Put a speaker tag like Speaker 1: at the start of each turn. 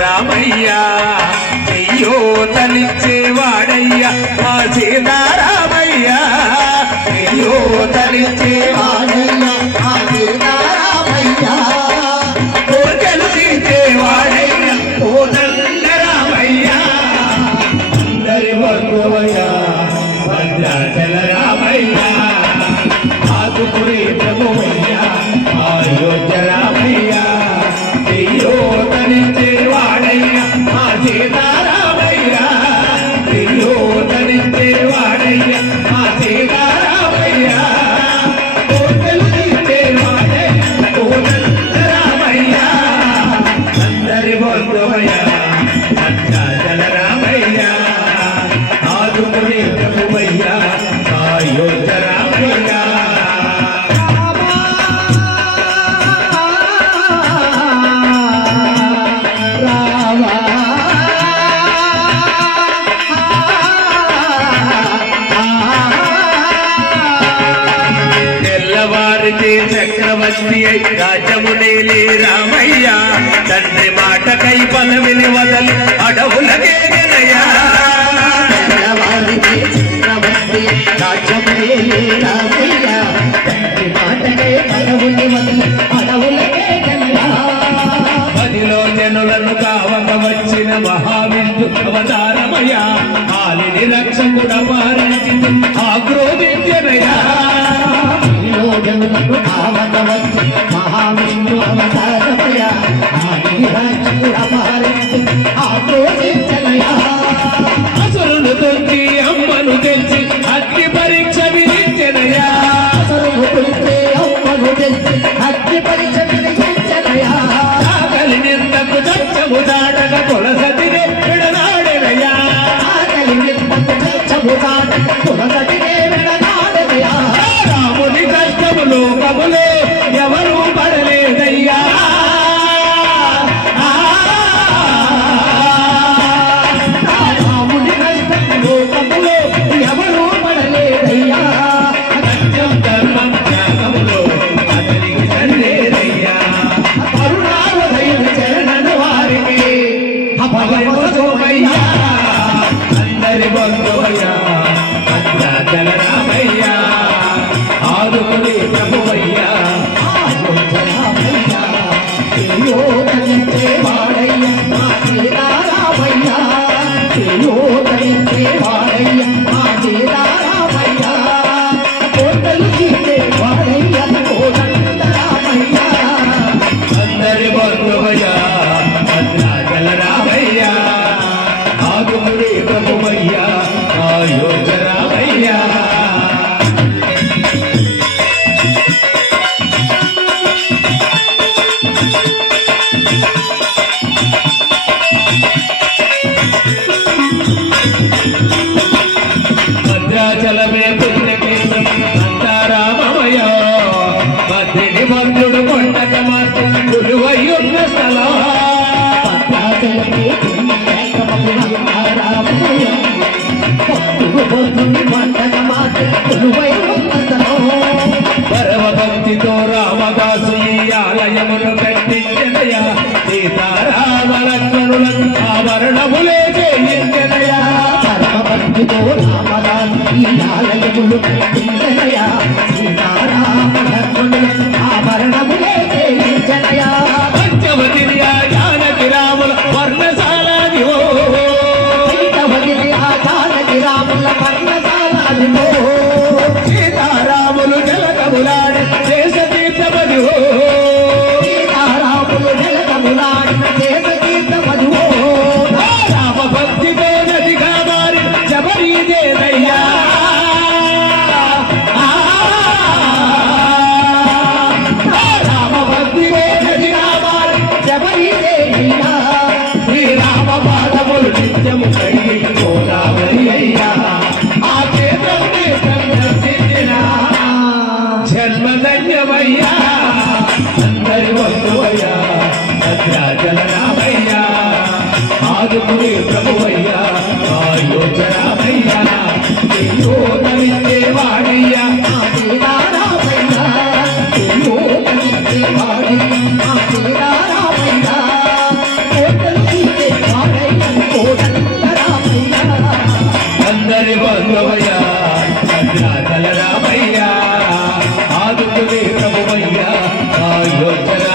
Speaker 1: రామయ్యా అయ్యో తలిచ్చేవాడయ్యా మా సీతారామయ్య అయ్యో తలిచ్చేవాడయ్యా అయి రాజమునేలే రామయ్య తండ్రి పదవిని వదలి అడవులకే గనయ్యా
Speaker 2: రామయ్య. తండ్రి మాటకే పదవుని వదిలి అడవులకే గనయా.
Speaker 1: పదిలో జనులను కావక వచ్చిన మహావిష్ణు అవతారమయ ఆలిని రక్షకుడ
Speaker 2: coming home. సోమయ్యా.
Speaker 1: అందరి బంధువయ్యా భద్రాచలమే పుణ్యకేంద్రం అంతారామమయ భద్రిని భద్రుడు కొండక మాత్రం గురువయ్యున్న స్థలం
Speaker 2: భద్రాచలమే పుణ్యక్షేత్రమపు రంగారామయ్య. పరమభక్తితో రామదాసు ఈ ఆలయములు కట్టించనయా. సీతారామ లక్ష్మణుల ఆభరణములే చేయించనయా.
Speaker 1: పంచవతిని ఆ జానకి రాముల వర్ణశాలాది ఓ
Speaker 2: సీతవదిని ఆ జానకి రాముల పర్ణశాలాదిలో.
Speaker 1: సీతారాములు జలకములాడి దేశ తీర్థమది ఓ
Speaker 2: సీతారాములు జలకములాడిన
Speaker 1: జన్మధన్యమయ్యా అందరి వస్తువయ్యా. భద్రాచలనామయ్యా ఆదుకునే ప్రభువయ్యా. ఆలోచనామయ్యా వాడయ్యా. అందరి బంధువయ్యా. భద్రాచల రామయ్యా
Speaker 2: में रमैया
Speaker 1: आयो जरा।